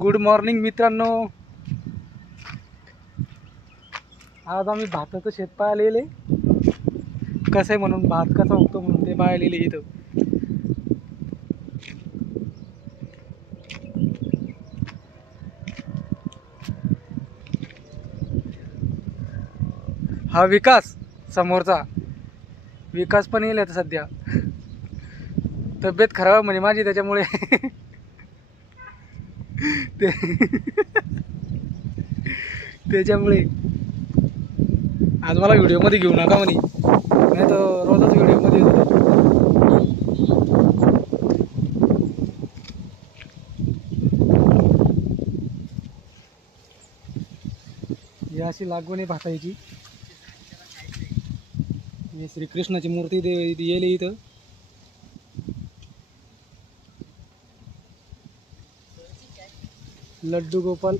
Good morning मित्रांनो. आज आम्ही भाताचं शेत पाहिलेले कसं आहे म्हणून, भात कसा उगतो म्हणून ते पाहिलेले इथं. हा विकास समोरचा विकास पण येईल आता सध्या. तब्येत खराब म्हणे माझी त्याच्यामुळे ते त्याच्यामुळे आज मला व्हिडिओमध्ये घेऊ नका म्हणे, नाही तर रोजच व्हिडिओमध्ये येतो. ही अशी लागवण आहे भाताची. हे श्रीकृष्णाची मूर्ती येईल इथं. लड्डू गोपाल.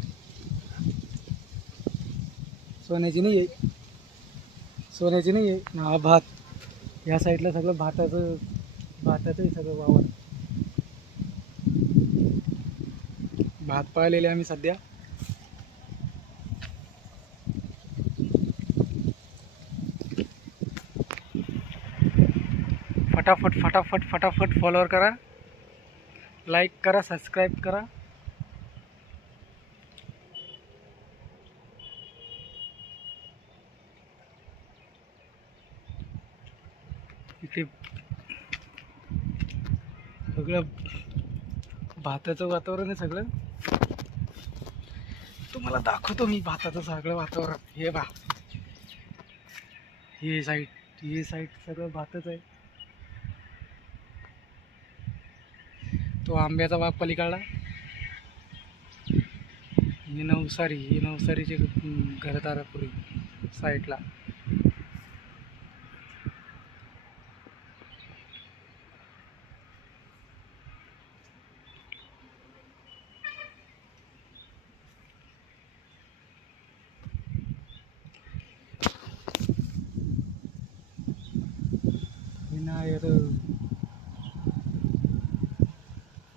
सोन्याची नाही आहे, सोन्याची नाही आहे. हा भात. या साईडला सगळं भाताचं आहे सगळं वावर. भात पाहिलेले आम्ही सध्या. फटाफट फटाफट फटाफट फॉलोअर करा, लाईक करा, सबस्क्राईब करा. इथे सगळं भाताचं वातावरण आहे सगळं. तुम्हाला दाखवतो मी भाताचं सगळं वातावरण. हे बा, ही साईड सगळं भातच आहे. तो आंब्याचा बाग पलीकडला. ही नवसारीचे घरदारापुरी साईडला.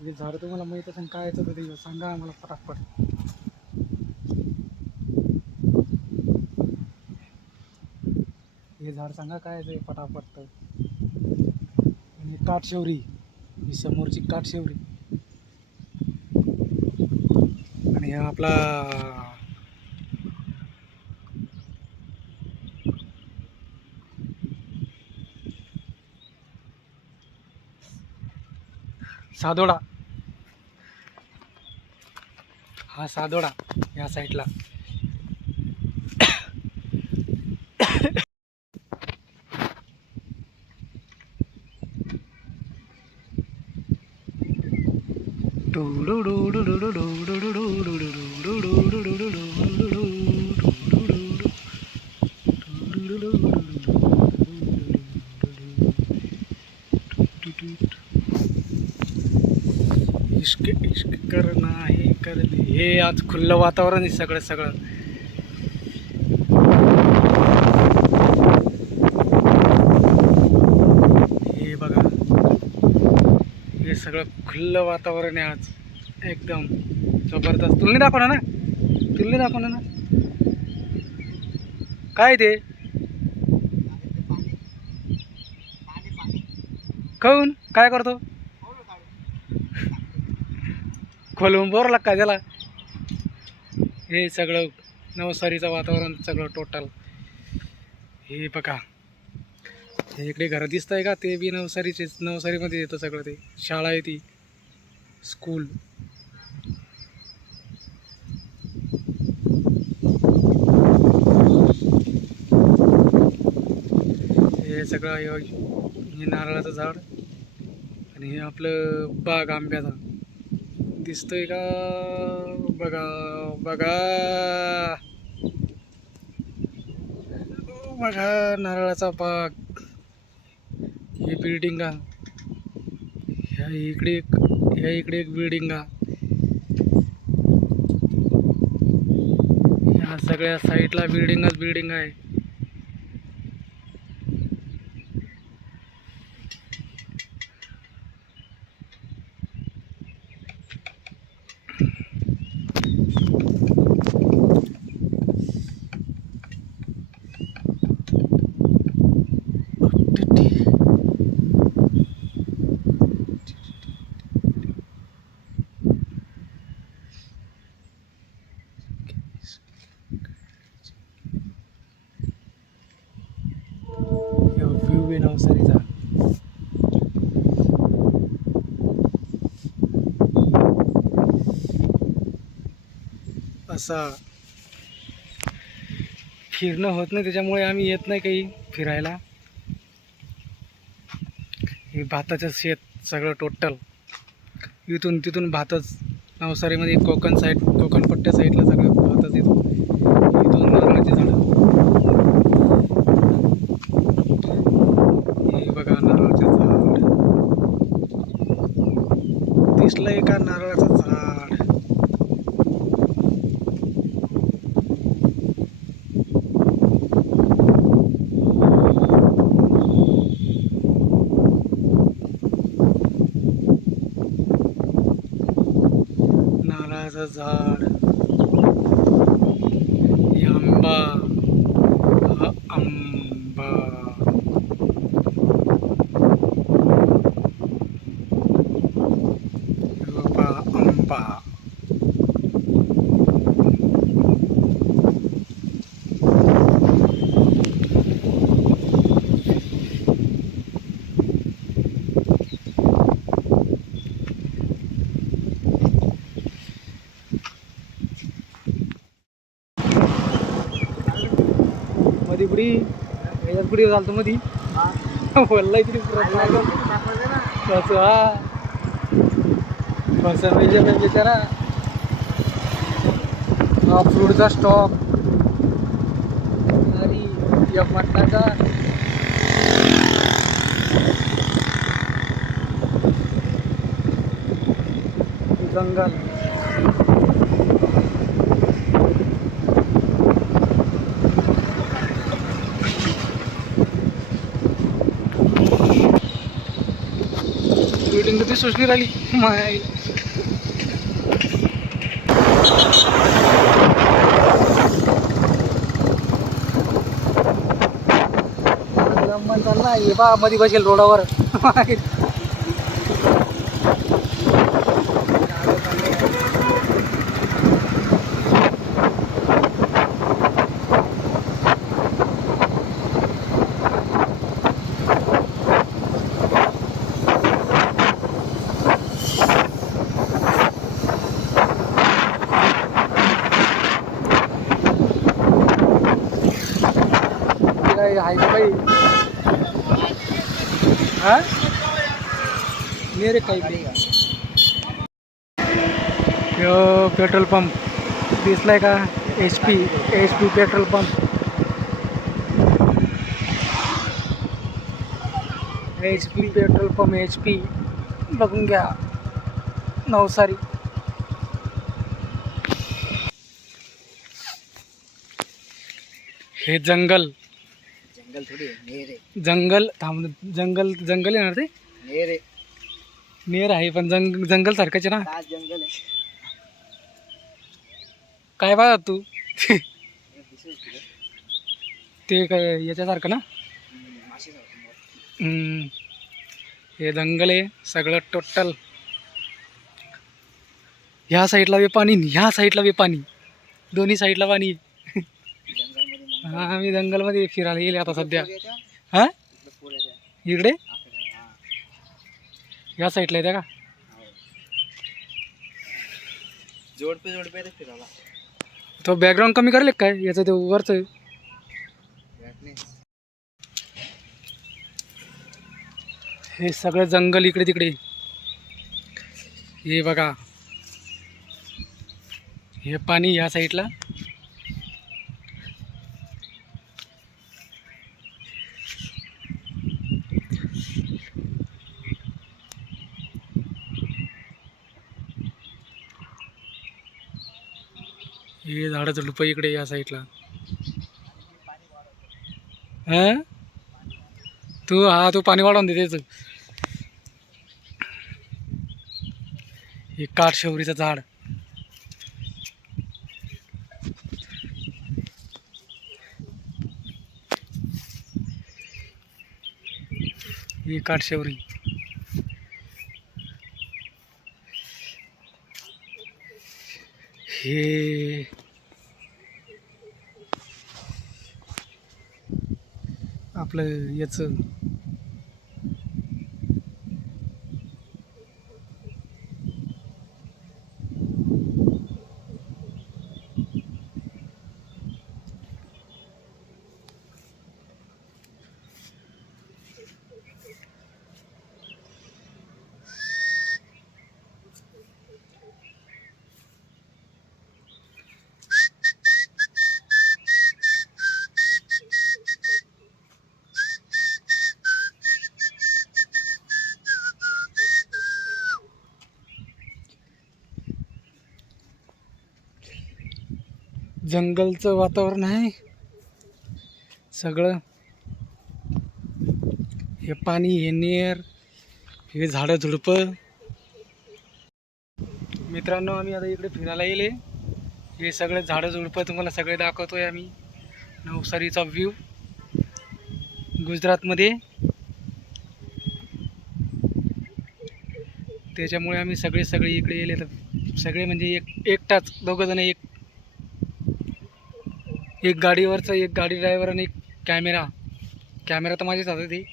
हे झाड तुम्हाला माहित असेल काय येतं ते सांगा आम्हाला फटाफट. हे झाड सांगा काय आहे फटाफट. आणि काठशेवरी, ही समोरची काठशेवरी. आणि हा आपला सादोडा. हा सादोडा या साईडला. इश्क इश्क करना हे करणे. हे आज खुल्लं वातावरण आहे सगळं. हे बघा, हे सगळं खुल्लं वातावरण आहे आज, एकदम जबरदस्त. तुला नाही दाखवणार ना काय ते. खाऊन काय करतो, खोलून बोर का त्याला. हे सगळं नवसारीचं वातावरण सगळं टोटल. हे बघा, हे इकडे घर दिसत आहे का, ते बी नवसारीमध्ये येतं सगळं. ते शाळा आहे, ती स्कूल. हे सगळं हे नारळाचं झाड. आणि हे आपलं बाग आंब्याचा दिसतोय का. बघा बघा बघा, नारळाचा बाग. ही बिल्डिंगा, ह्या इकडे एक बिल्डिंगा. ह्या सगळ्या साईडला बिल्डिंग आहे. आहे नवसारीचा. असा फिरणं होत नाही त्याच्यामुळे आम्ही येत नाही काही फिरायला. हे भाताचं शेत सगळं टोटल इथून तिथून भातच. नवसारीमध्ये कोकण साईड, कोकण पट्ट्या साईडला सगळं भातच येतो. इथून नारळाची झाडं, हे बघा नारळाचं झाड दिसलंय का? नारळाचं झाड नारळाचं झाड. हे आंबा, हा आंबा. हे बाबा आंबा. मध्ये पुढी याच्यात पुढे चालतो मध्ये बोललाय तरी कसं. हा कसं पाहिजे बिचारा. हा फ्रूटचा स्टॉक अरे या मटणाचा. जंगल मीटिंग तर ती सुचली राहिली माय. गंमत चालला हे बा मध्ये बसेल रोडावर. आहे का बाई? हा मेरे काही पेट्रोल पंप दिसलाय का? HP petrol pump. HP petrol pump. HP बघून घ्या नवसारी. हे जंगल थोडी जंगल थांब. जंगल येणार ते नेर आहे पण जंगल सारखंच आहे ना. जंगल आहे काय बघा तू. ते काय याच्यासारखं ना. हे जंगल आहे सगळं टोटल. ह्या साईडला बी पाणी, ह्या साईडला बी पाणी, दोन्ही साईडला पाणी. हा आम्ही जंगलमध्ये फिरायला येईल आता सध्या. हा इकडे या साईडला येते का? जोडपे फिरायला. तो बॅकग्राऊंड कमी करेल काय याचं ते वरचं. हे सगळं जंगल इकडे तिकडे. हे बघा हे पाणी या साईडला. हे झाडाचं लुप इकडे या साईडला. हा तू पाणी वाढवून दे त्याचं. हे काठशेवरीचं झाड. ही काठशेवरी. हे आपलं याचं जंगलचं वातावरण आहे सगळं. हे पाणी, हे नेर, हे झाडं झुडपं. मित्रांनो, आम्ही आता इकडे फिरायला येले. हे सगळे झाडं झुडपं तुम्हाला सगळे दाखवतोय आम्ही. नवसारीचा व्ह्यू गुजरातमध्ये. त्याच्यामुळे आम्ही सगळे इकडे येले. तर सगळे म्हणजे एकटाच दोघंजण, एक गाडीवरचा, एक गाडी ड्रायव्हर आणि एक कॅमेरा तर माझेच हातात आहे.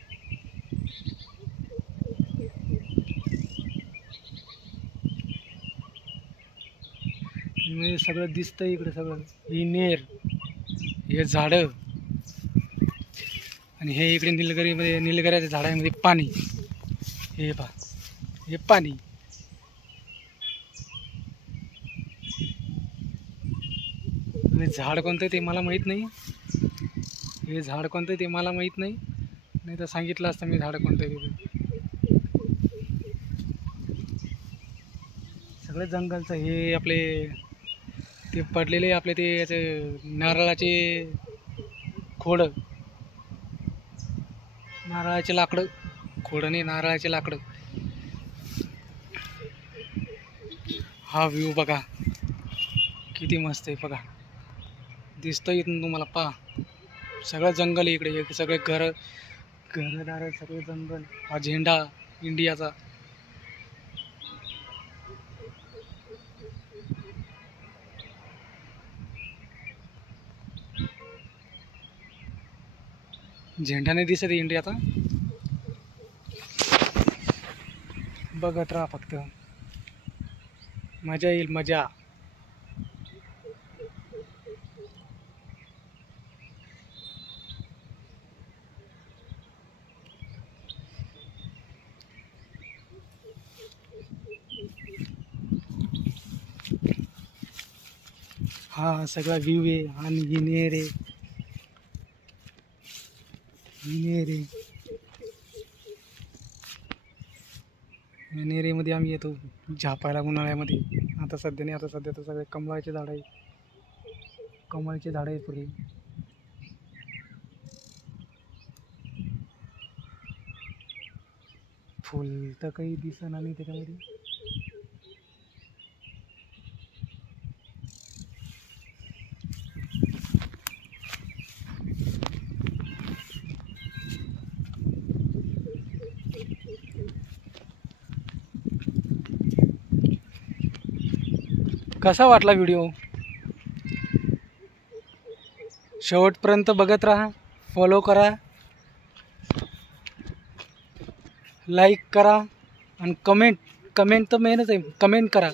म्हणजे सगळं दिसतंय इकडे सगळं. ही नेर, हे झाडं, आणि हे इकडे निलगिऱ्याच्या झाडांमध्ये पाणी. हे पहा, हे पाणी. झाड कोणतं ते मला माहीत नाही. हे झाड कोणतं ते मला माहीत नाही. नाही तर सांगितलं असतं मी झाड कोणतं ते. सगळं जंगलचं. हे आपले ते पडलेले आपले ते याचे नारळाचे खोड, नारळाचे लाकडं, खोड नाही, नारळाचे लाकडं. हा व्ह्यू बघा किती मस्त आहे बघा. दिसतं इथून तुम्हाला. पहा, सगळं जंगल इकडे. सगळे घरदार, सगळे जंगल. हा झेंडा इंडियाचा. झेंडा नाही दिसत इंडियाचा. बघत राहा फक्त, मजा येईल, मजा. हा सगळा व्ह्यू आहे. आणि ही नेर आहे, ही नेर आहे. या नेरेमध्ये आम्ही येतो झापायला उन्हाळ्यामध्ये. आता सध्या तर सगळे कमळाचे झाड आहे. कमळाचे झाड आहे पुढे. फुल तर काही दिसणार नाही त्याच्यामध्ये. कसा वाटला व्हिडिओ? शेवटपर्यंत बघत राहा, फॉलो करा, लाईक करा, आणि कमेंट तर मेनच आहे. कमेंट करा.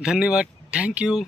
धन्यवाद. थँक्यू.